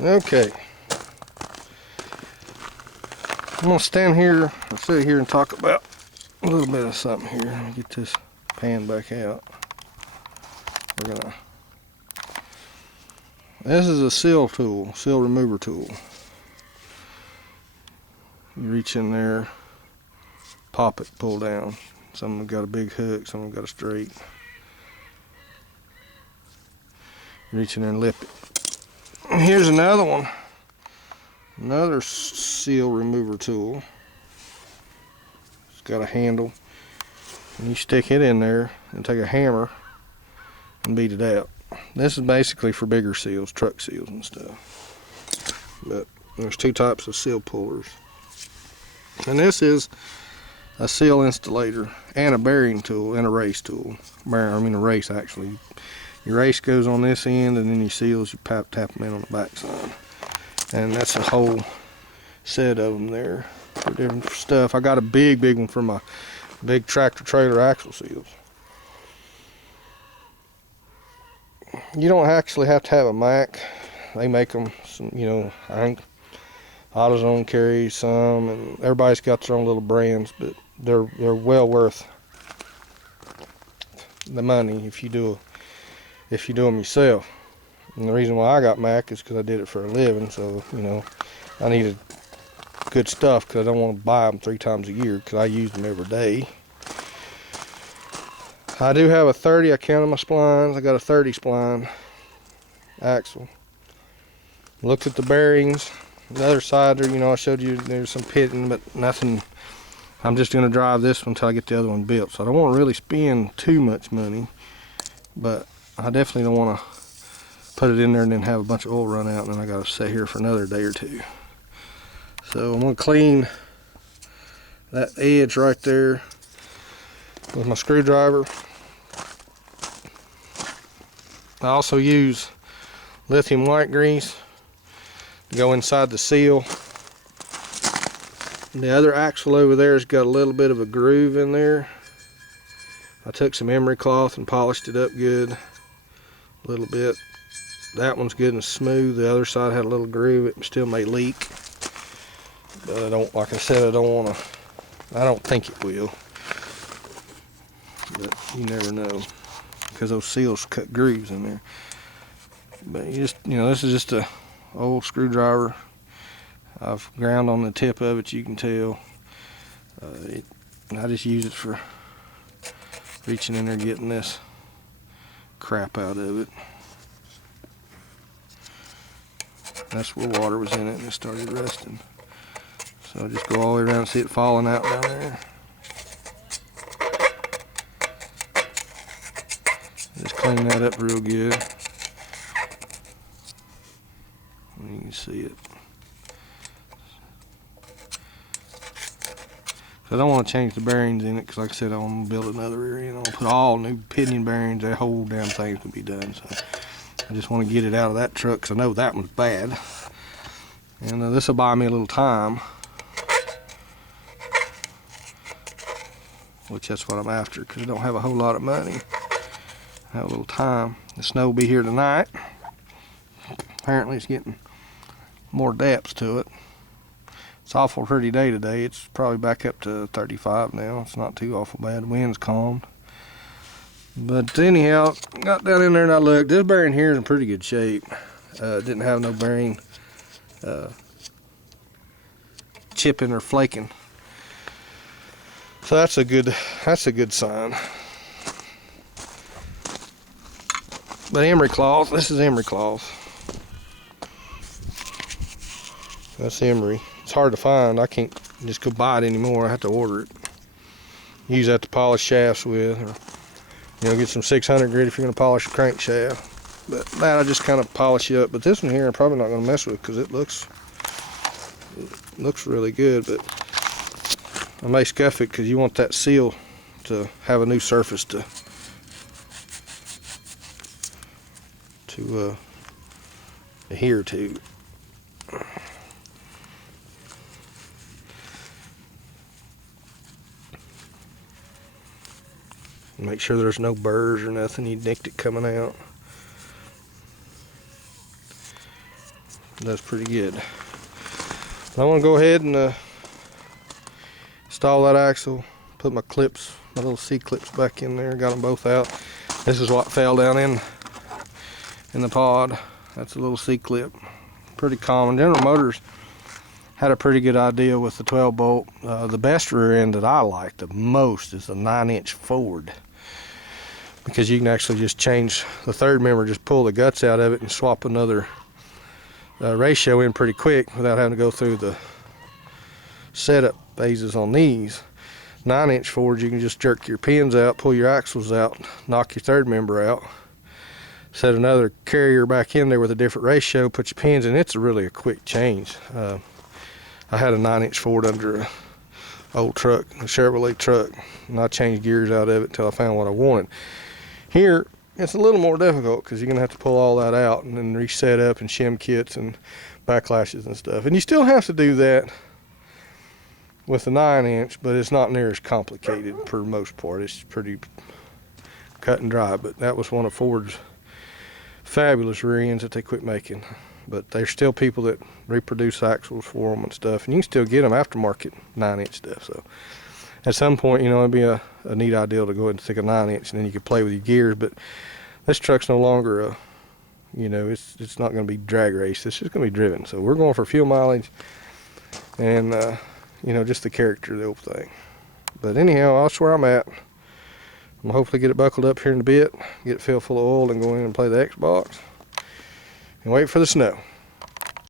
Okay. I'm gonna stand here or sit here and talk about a little bit of something here. Let me get this pan back out. This is a seal tool, seal remover tool. You reach in there, pop it, pull down. Some of them got a big hook, some of them got a straight. You reach in there and lift it. And here's another one. Another seal remover tool. It's got a handle. And you stick it in there and take a hammer and beat it out. This is basically for bigger seals, truck seals and stuff. But there's two types of seal pullers. And this is a seal installator and a bearing tool and a race tool. A race actually. Your race goes on this end, and then your seals, you tap them in on the back side. And that's a whole set of them there for different stuff. I got a big one for my big tractor trailer axle seals. You don't actually have to have a Mac. They make them, I think AutoZone carries some, and everybody's got their own little brands, but they're well worth the money if you do them yourself. And the reason why I got Mac is because I did it for a living, so I needed good stuff because I don't want to buy them 3 times a year because I use them every day. I do have a 30. I counted my splines. I got a 30 spline axle. Looked at the bearings. The other side there, I showed you there's some pitting, but nothing. I'm just going to drive this one until I get the other one built. So I don't want to really spend too much money, but I definitely don't want to put it in there and then have a bunch of oil run out and then I got to sit here for another day or two. So I'm going to clean that edge right there with my screwdriver. I also use lithium white grease to go inside the seal. And the other axle over there has got a little bit of a groove in there. I took some emery cloth and polished it up good a little bit. That one's good and smooth. The other side had a little groove. It still may leak, but I don't, like I said, I don't think it will, but you never know because those seals cut grooves in there. But this is just a old screwdriver. I've ground on the tip of it, you can tell. I just use it for reaching in there getting this crap out of it. That's where water was in it and it started rusting. So I just go all the way around and see it falling out down there. Just clean that up real good. And you can see it. I don't want to change the bearings in it because, like I said, I want to build another area and I'll put all new pinion bearings. That whole damn thing can be done. So I just want to get it out of that truck because I know that one's bad. And this will buy me a little time, which that's what I'm after because I don't have a whole lot of money. I have a little time. The snow will be here tonight. Apparently it's getting more depths to it. It's awful pretty day today. It's probably back up to 35 now. It's not too awful bad. The wind's calmed. But anyhow, got down in there and I looked. This bearing here is in pretty good shape. Didn't have no bearing chipping or flaking. So that's a good sign. But emery cloth, this is emery cloth. That's emery. It's hard to find. I can't just go buy it anymore. I have to order it. Use that to polish shafts with, or get some 600 grit if you're going to polish a crankshaft. But that I just kind of polish it up. But this one here I'm probably not going to mess with because it looks really good. But I may scuff it because you want that seal to have a new surface to adhere to. Make sure there's no burrs or nothing. You nicked it coming out. Does pretty good. I want to go ahead and install that axle, put my clips, my little C-clips back in there, got them both out. This is what fell down in the pod. That's a little C-clip. Pretty common. General Motors had a pretty good idea with the 12 bolt. The best rear end that I like the most is the 9-inch Ford, because you can actually just change the third member, just pull the guts out of it and swap another ratio in pretty quick without having to go through the setup phases on these. 9-inch Fords, you can just jerk your pins out, pull your axles out, knock your third member out, set another carrier back in there with a different ratio, put your pins in. It's really a quick change. I had a 9-inch Ford under a old truck, a Chevrolet truck, and I changed gears out of it until I found what I wanted. Here, it's a little more difficult because you're going to have to pull all that out and then reset up and shim kits and backlashes and stuff. And you still have to do that with the 9-inch, but it's not near as complicated for the most part. It's pretty cut and dry, but that was one of Ford's fabulous rear ends that they quit making. But there's still people that reproduce axles for them and stuff, and you can still get them aftermarket 9-inch stuff. So at some point, you know, it'd be a neat idea to go ahead and stick a 9-inch, and then you could play with your gears. But this truck's no longer a, you know, it's not going to be drag race. It's just going to be driven. So we're going for fuel mileage and you know, just the character of the old thing. But anyhow, that's where I'm at. I'm gonna hopefully get it buckled up here in a bit, get it filled full of oil, and go in and play the Xbox and wait for the snow.